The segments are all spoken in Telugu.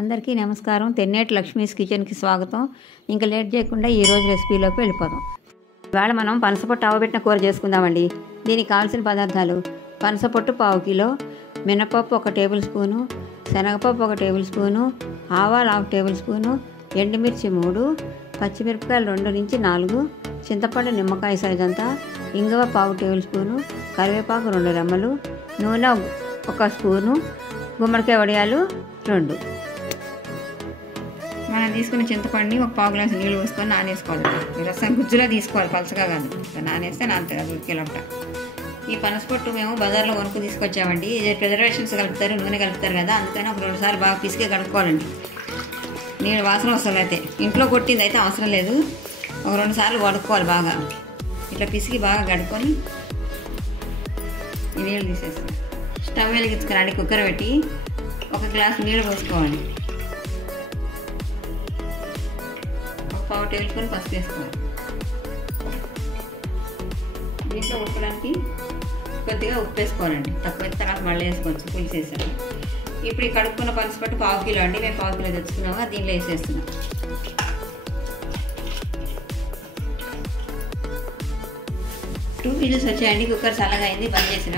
అందరికీ నమస్కారం. తెన్నేటి లక్ష్మీస్ కిచెన్కి స్వాగతం. ఇంకా లేట్ చేయకుండా ఈరోజు రెసిపీలోకి వెళ్ళిపోదాం. ఇవాళ మనం పనసపొట్టు ఆవబెట్టిన కూర చేసుకుందామండి. దీనికి కావాల్సిన పదార్థాలు: పనసపొట్టు 1/2 కిలో, మినపప్పు 1 టేబుల్ స్పూను, శనగపప్పు 1 టేబుల్ స్పూను, ఆవాలు 1/2 టేబుల్ స్పూను, ఎండుమిర్చి 3, పచ్చిమిరపకాయలు 2 నుంచి 4, చింతపండు నిమ్మకాయ సైజ్ అంతా, ఇంగువ 1/2 టేబుల్ స్పూను, కరివేపాకు 2 రెమ్మలు, నూనె 1 స్పూను, గుమ్మడికాయ వడియాలు 2. మనం తీసుకున్న చింతపండుని 1/4 గ్లాసు నీళ్ళు పోసుకొని నానేసుకోవాలి. రసం గుజ్జులా తీసుకోవాలి, పలచగా కాదు. నానేస్తే నానుతుంది ఉడికేలంట. ఈ పనసపొట్టు మేము బజార్లో కొనుక్కు తీసుకొచ్చామండి. ఇది ప్రిజర్వేషన్స్ కలుపుతారు, నూనె కలుపుతారు కదా, అందుకని 1-2 సార్లు బాగా పిసికి కడుక్కోవాలండి. నీళ్ళు వాసన వస్తుంది. అయితే ఇంట్లో కొట్టింది అయితే అవసరం లేదు, 1-2 సార్లు కడుక్కోవాలి బాగా. ఇట్లా పిసికి బాగా కడుక్కొని ఈ నీళ్ళు తీసేస్తాం. స్టవ్ వెలిగించుకురండి, కుక్కర్ పెట్టి 1 గ్లాసు నీళ్ళు పోసుకోవాలి. 1/4 టేబుల్ స్పూన్ పసుపు వేసుకోవాలి. దీంట్లో ఉడకడానికి కొద్దిగా ఉప్పు వేసుకోవాలండి. తక్కువ అయితే తర్వాత మళ్ళీ వేసుకోవచ్చు, పులుసు వేసాను. ఇప్పుడు ఈ కడుక్కున్న పనసపొట్టు 1/2 కిలో అండి, మేము 1/2 కిలో తెచ్చుకున్నాము. దీంట్లో వేసేస్తున్నాం. 2 విజిల్స్ వచ్చాయండి. కుక్కర్ చల్లగా అయింది, బంద్ చేసిన.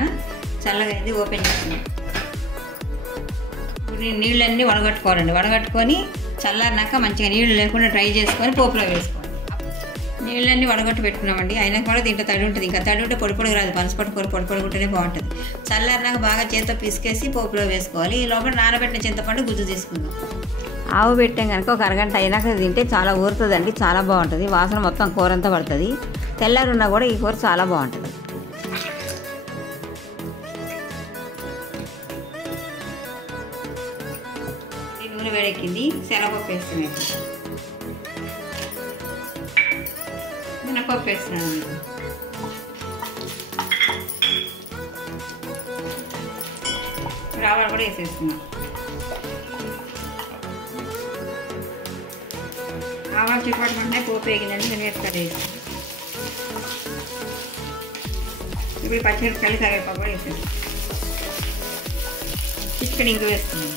చల్లగా అయింది, ఓపెన్ చేస్తున్నాం. ఇప్పుడు నీళ్ళన్నీ వడగట్టుకోవాలండి. వడగట్టుకొని చల్లారినాక మంచిగా నీళ్ళు లేకుండా ట్రై చేసుకొని పోపులో వేసుకోవాలి. నీళ్ళన్నీ వడగట్టు పెట్టుకున్నామండి. అయినా కూడా దీంట్లో తడి ఉంటుంది. ఇంకా తడి ఉంటే పొడి పొడి రాదు. పనసపొట్టు కూర పొడి పొడి ఉంటేనే బాగుంటుంది. చల్లారినాక బాగా చేతితో పిసికేసి పోపులో వేసుకోవాలి. ఈ లోపల నానబెట్టిన చింతపండు గుజ్జు తీసుకుందాం. ఆవు పెట్టాం కనుక 1 అరగంట అయినాక తింటే చాలా ఊరుతుందండి, చాలా బాగుంటుంది. వాసన మొత్తం కూర అంతా పడుతుంది. తెల్లారున్నా కూడా ఈ కూర చాలా బాగుంటుంది. నూనె వేడెక్కింది, శనగపప్పు వేస్తున్నాను. మినపప్పు వేస్తున్నాను. ఆవాలు కూడా వేసేస్తున్నాను. ఆవాలు చిప్పట్టుకుంటే పోపు వేగిందండి, శనగపప్పు వేసి ఇప్పుడు పచ్చిమిరపకాయలు కరివేపాకు కూడా వేసేస్తాను. చికెన్ ఇంక వేస్తున్నాను.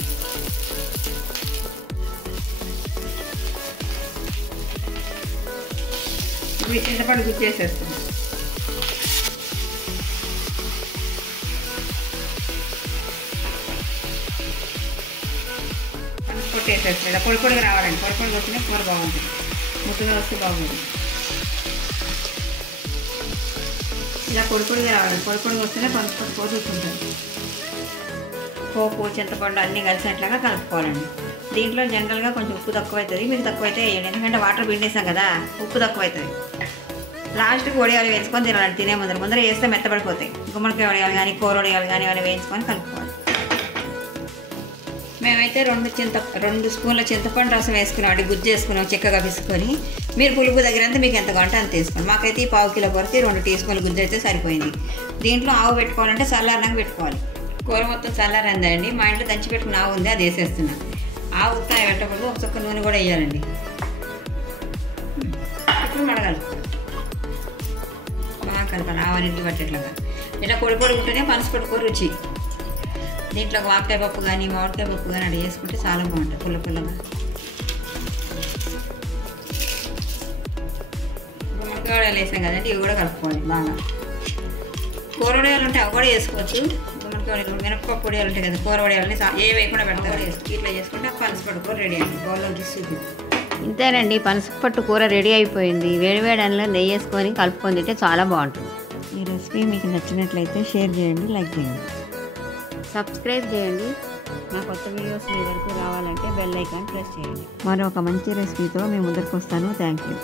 ఇప్పుడు చింతపండు గుజ్జు వేసేస్తుంది. పనసపొట్టు వేసేస్తుంది. ఇలా పొడి పొడిగా రావాలండి. పొడి పొడిగా వస్తేనే కూర బాగుంటుంది, ముద్దగా వస్తే బాగుంటుంది. ఇలా పొడి పొడిగా రావాలి. పొడి పొడిగా వస్తేనే పనసపొట్టు కూర చూసుకుంటుంది. పోపు చింతపండు అన్నీ కలిసినట్లుగా కలుపుకోవాలండి. దీంట్లో జనరల్గా కొంచెం ఉప్పు తక్కువ అవుతుంది, మీకు తక్కువ అయితే వేయండి. ఎందుకంటే వాటర్ పిండేసాం కదా, ఉప్పు తక్కువ అవుతుంది. లాస్ట్కి వడియాలు వేసుకొని తినాలండి. తినే ముందర వేస్తే మెత్తపడిపోతాయి. గుమ్మడికాయ వడియాలు కానీ కూర వడియాలు కానీ ఏమైనా వేయించుకొని కలుపుకోవాలి. మేమైతే 2 స్పూన్ల చింతపండు రసం వేసుకున్నామండి. గుజ్జు వేసుకున్నాం చక్కగా పిసుకొని. మీరు పులుపు తగినంత మీకు ఎంత కావాలంటే అంత వేసుకోండి. మాకైతే ఈ 1/2 కిలో కొరకి 2 టీ స్పూన్ల గుజ్జు అయితే సరిపోయింది. దీంట్లో ఆవు పెట్టుకోవాలంటే చల్లారినాక పెట్టుకోవాలి. కూర మొత్తం చల్లారిందండి. మా ఇంట్లో దంచి పెట్టుకున్న ఆవు ఉంది, అది వేసేస్తున్నా. ఆవు ఉత్తాయి పెట్టకూడదు, 1 చుక్క నూనె కూడా వేయాలండి. ఇప్పుడు మడగాలి, బాగా కలపాలి. ఆవరింటి పట్టేట్లాగా ఇట్లా పొడి పొడి ఉంటేనే పనసపొట్టు కూర రుచి. దీంట్లో వాకాయ పప్పు కానీ మామిడికాయ పప్పు కానీ అలా వేసుకుంటే చాలా బాగుంటుంది, పుల్ల పుల్లగా. గుమ్మడికాయ వడియాలు వేసాం కదండి, ఇవి కూడా కలుపుకోవాలి బాగా. కూర వడియాలు ఉంటే అవి కూడా వేసుకోవచ్చు. గుమ్మడికాయ వడియాలు, మినపప్పు వడియాలు ఉంటాయి కదా, కూర వడియాలని ఏ వేయకుండా పెడతారు. ఇట్లా చేసుకుంటే పనసపొట్టు కూర రెడీ అయింది. బౌల్లో తీసుకు ఇంతేనండి, పనసపొట్టు కూర రెడీ అయిపోయింది. వేడివేడి అన్నంలో నెయ్యి వేసుకొని కలుపుకొని తింటే చాలా బాగుంటుంది. ఈ రెసిపీ మీకు నచ్చినట్లయితే షేర్ చేయండి, లైక్ చేయండి, సబ్స్క్రైబ్ చేయండి. నా కొత్త వీడియోస్ మీ వరకు రావాలంటే బెల్ ఐకాన్ ప్రెస్ చేయండి. మరొక మంచి రెసిపీతో మీ ముందరికి వస్తాను. Thank you.